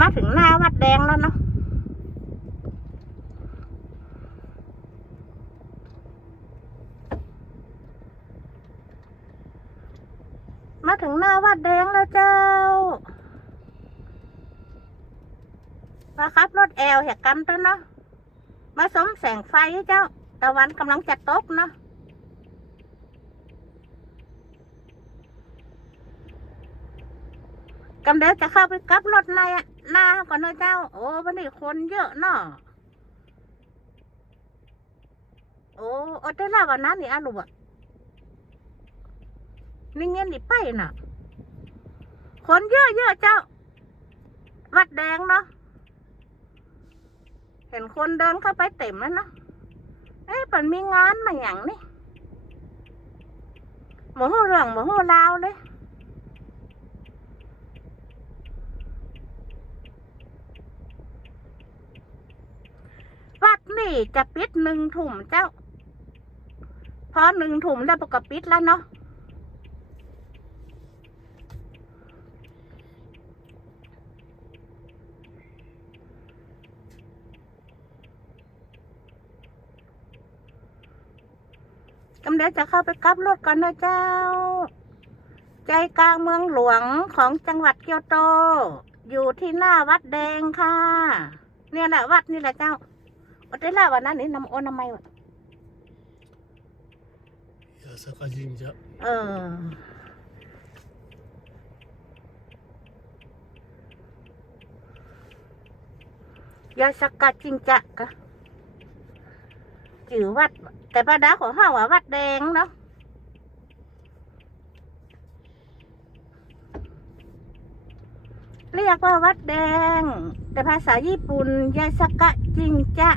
มาถึงหน้าวัดแดงแล้วเนาะมาถึงหน้าวัดแดงแล้วเจ้ามาครับรถแอลแหกกำตัวเนาะมาสมแสงไฟเจ้า ตะวันกำลังจะตกเนาะ กำเดียวจะเข้าไปกลับรถในอะหน้าก่อนเนาะเจ้า โอ้วันนี้คนเยอะเนาะโอ้โอ้ได้ลาวันนั้นนี่อะลูกอะนี่เงี้ยนี่ไปน่ะ คนเยอะเยอะเจ้า วัดแดงเนาะเห็นคนเดินเข้าไปเต็มแล้วเนาะเอ้ยมันมีงานมาอย่างนี่หมูหูเรื่องหมูหูลาวเลย วัดนี่ จะปิดหนึ่งถุ่มเจ้า พอหนึ่งถุ่มแล้วปกปิดแล้วเนาะกำเดี๋ยวจะเข้าไปกลับรถก่อนนะเจ้า ใจกลางเมืองหลวงของจังหวัดเกียวโต อยู่ที่หน้าวัดแดงค่ะ เนี่ยแหละวัดนี่แหละเจ้า Lila wa nani namuona Maiwa? Yasaka Jinja. Uh. Yasaka Jinja ka. Chữ vắt, cái ba đá của họ là vắt đen đó. Lia qua vắt đen, cái ภาษาญี่ปุ่นยาสกะจิงจะ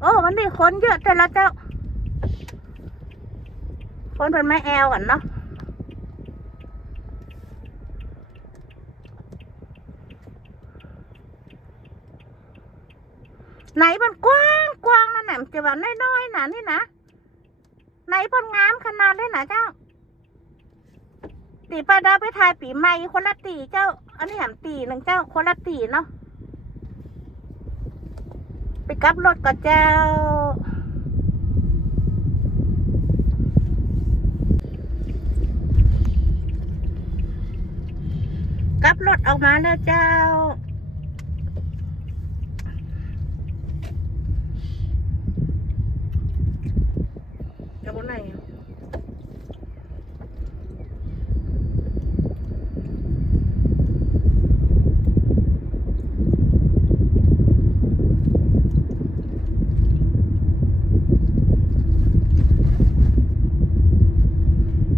โอ้วันนี้คนเยอะแต่ละเจ้า คนเป็นแม่แอลกันเนาะไหนมันกว้างกว้างนั่นแหละจะว่าน้อยๆนะนี่นะไหนเพ่นงามขนาดเลยนะเจ้า ตีปลาดาไปทายปีใหม่คนละตีเจ้า อันนี้แหมตีหนึ่งเจ้าคนละตีเนาะ ไปกลับรถก่อนเจ้า กลับรถออกมาแล้วเจ้า กลับบนไหนอะ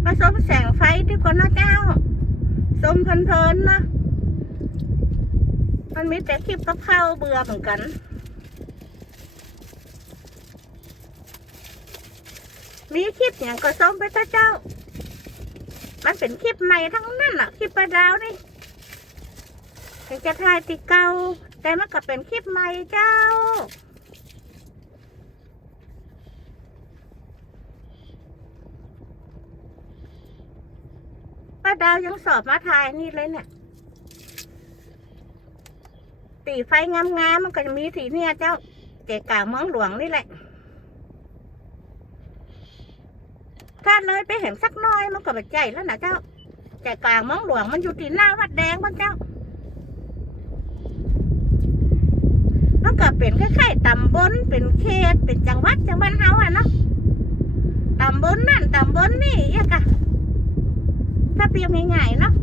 มา สมแสงไฟดีกว่านะเจ้า สมเพลินๆนะมันมีแต่คลิปกะเพราเบื่อเหมือนกันมีคลิปอย่างก็ส้มไปเถอะเจ้า มันเป็นคลิปใหม่ทั้งนั้นล่ะ คลิปประดาวนี่ถึงจะถ่ายติเก่าแต่มันก็เป็นคลิปใหม่เจ้า ดาวยังสอบมาถ่ายนี่เลยเนี่ยตีไฟงามๆมันก็จะมีสีเนี่ยเจ้าเก๋กางเมืองหลวงนี่แหละ ถ้าเลยไปเห็นสักน้อยมันก็แบบใจแล้วนะเจ้าใจกางเมืองหลวงมันอยู่ที่หน้าวัดแดงมันเจ้ามันก็เป็นคล้ายๆตำบลเป็นเขตเป็นจังหวัดจังหวัดเฮาอะเนาะตำบลนั่นตำบลนี่อะกะ ถ้าเปรียบง่ายๆเนาะ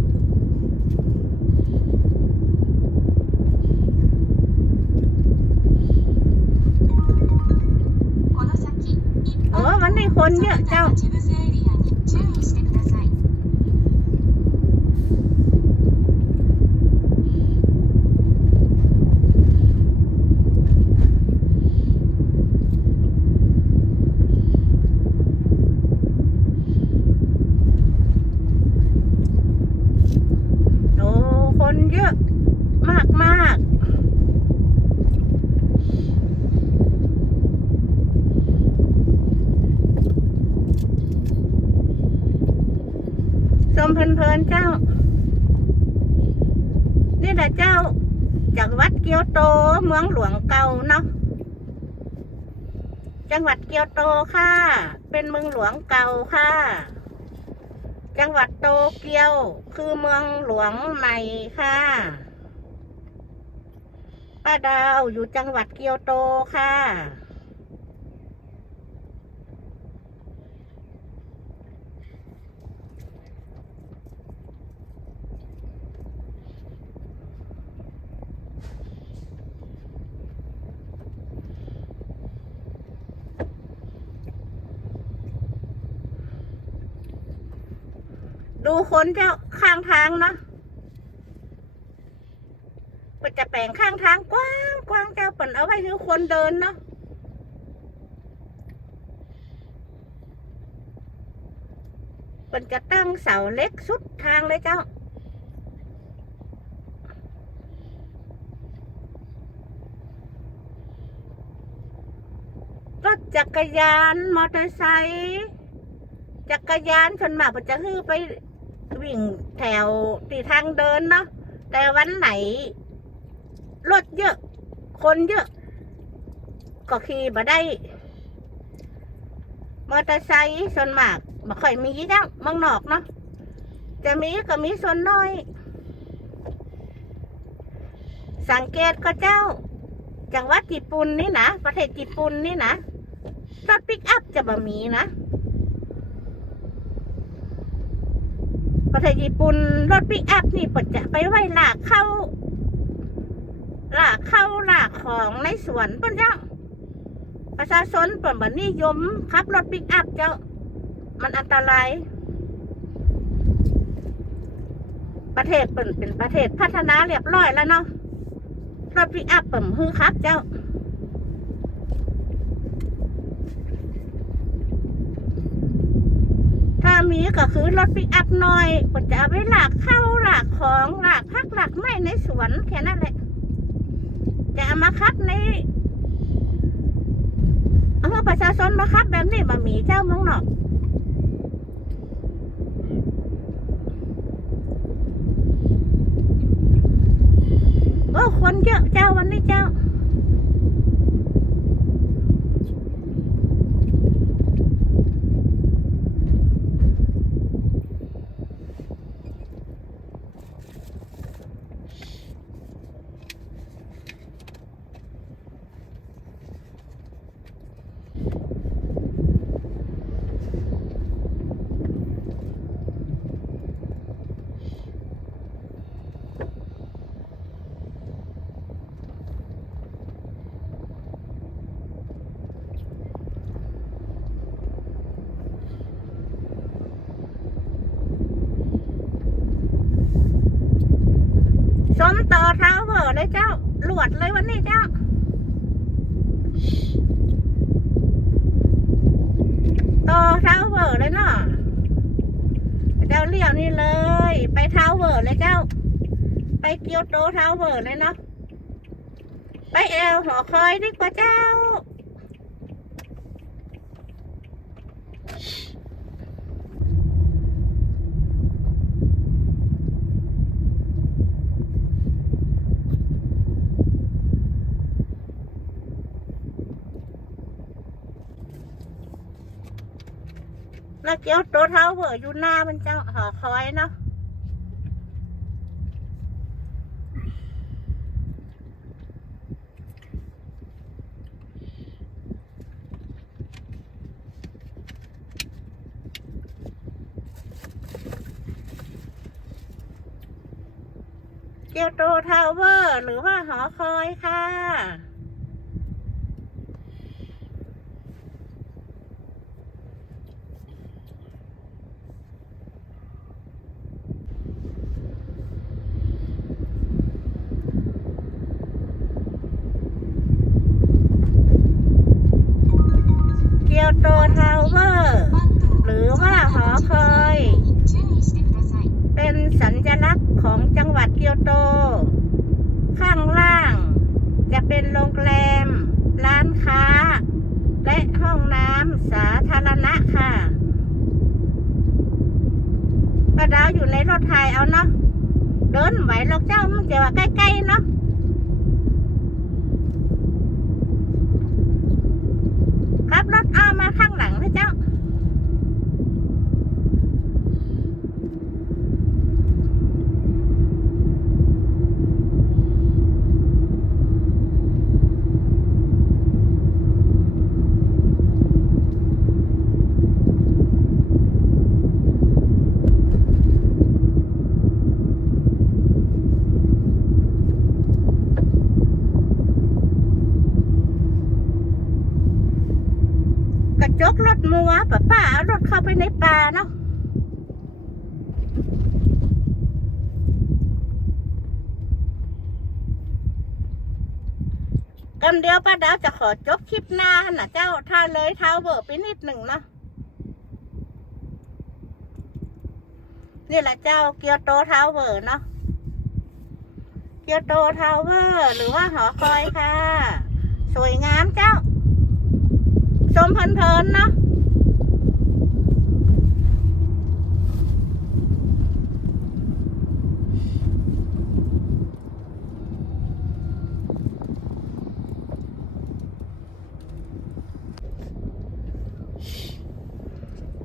เออมันในคนเยอะเจ้า นเจ้า นี่แหละเจ้าจังหวัดเกียวโตเมืองหลวงเก่าเนาะจังหวัดเกียวโตค่ะ เป็นเมืองหลวงเก่าค่ะ จังหวัดโตเกียวคือเมืองหลวงใหม่ค่ะ ป้าดาวอยู่จังหวัดเกียวโตค่ะ ดูคนเจ้าข้างทางเนาะมันจะแปลงข้างทางกว้างกว้างเจ้าเปิ่นเอาไว้ให้คนเดินเนาะเปิ่นจะตั้งเสาเล็กสุดทางเลยเจ้ารถจักรยานมอเตอร์ไซค์จักรยานส่วนมากมันจะฮือไป วิ่งแถวตีทางเดินเนาะแต่วันไหน รถเยอะ คนเยอะ ก็ขี่มาได้ มอเตอร์ไซค์ส่วนมากไม่ค่อยมีเจ้าเมืองนอกเนาะจะมีก็มีส่วนน้อย สังเกตก็เจ้า จังหวัดญี่ปุ่นนี่นะประเทศญี่ปุ่นนี่นะรถปิกอัพจะบะมีนะ ประเทศญี่ปุ่นรถปิกอัพนี่ปดจะไปไว้ลากเข้าลากเข้าลากของในสวนปนเจ้าประชาชนเปิ่นบันิยมขับรถปิกอัพเจ้า มันอันตราย ประเทศเปิ่นเป็นประเทศพัฒนาเรียบร้อยแล้วเนาะรถปิกอัพเปิ่มฮือครับเจ้า ถ้า มีก็คือรถปิกอัพน้อยก็จะเอาไว้หลากเข้าหลากของหลากพักหลากไม้ในสวนแค่นั้นแหละ จะเอามาคับในเอามาประชาชนมาคับแบบนี้มามีเจ้าเมืองนอกโอ้คนเยอะเจ้าวันนี้เจ้า สมต่อ เท้าเวอร์เลยเจ้า หลวดเลยวันนี้เจ้า ต่อเท้าเวอร์เลยเนาะเจ้าเลี้ยวนี่เลย ไปเท้าเวอร์เลยเจ้า ไปเกียวโตเท้าเวอร์เลยเนาะ ไปแอลหอคอยดีกว่าเจ้า แล้วเกียวโตเท้าเวอร์อยู่หน้ามันเจ้าหอคอยเนาะเกียวโตทาวเวอร์ หรือว่าหอคอยค่ะ โดทาวเวอร์หรือว่าหอคอย เป็นสัญลักษณ์ของจังหวัดเกียวโต ข้างล่าง จะเป็นโรงแรม ร้านค้า และห้องน้ำสาธารณะค่ะประดาอยู่ในรถไทยเอาเนาะเดินไหวหรอกเจ้ามันจะว่าใกล้ๆเนาะ ไปในป่าเนาะกันเดียวป้าดาวจะขอจบคลิปหน้านะเจ้าถ้าเลยเท้าเบอร์ไปนิดหนึ่งเนาะนี่แหละเจ้าเกียวโตเท้าเบอร์เนาะเกียวโตเท้าเวอร์หรือว่าหอคอยค่ะ สวยงามเจ้า ชมเพลินๆเนาะ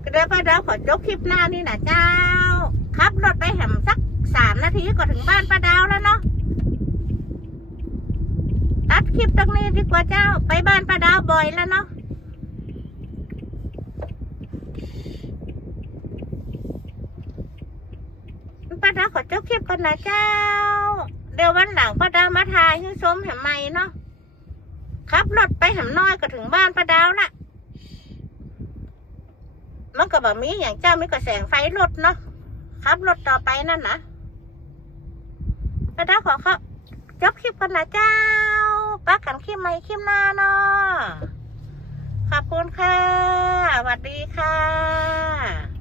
ก็ได้ป้าดาวข อจบคลิปหน้านี่นะเจ้า ขับรถไปแหมสักสามนาทีก็ถึงบ้านป้าดาวแล้วเนาะตัดคลิปตรงนี้ดีกว่าเจ้า ไปบ้านป้าดาวบ่อยแล้วเนาะป้าดาวขอจบคลิปก่อนนะเจ้า เดี๋ยววันหลังป้าดาวมาถ่ายให้ชมแหมใหม่เนาะขับรถไปแหมน้อยก็ถึงบ้านป้าดาวละ มันก็แบบมีอย่างเจ้ามีกระแสงไฟรถเนาะขับรถต่อไปนั่นนะป้าดาขอเขาจบคลิปกันนะเจ้าป้ากันคลิปใหม่คลิปหน้าเนาะขอบคุณค่ะสวัสดีค่ะ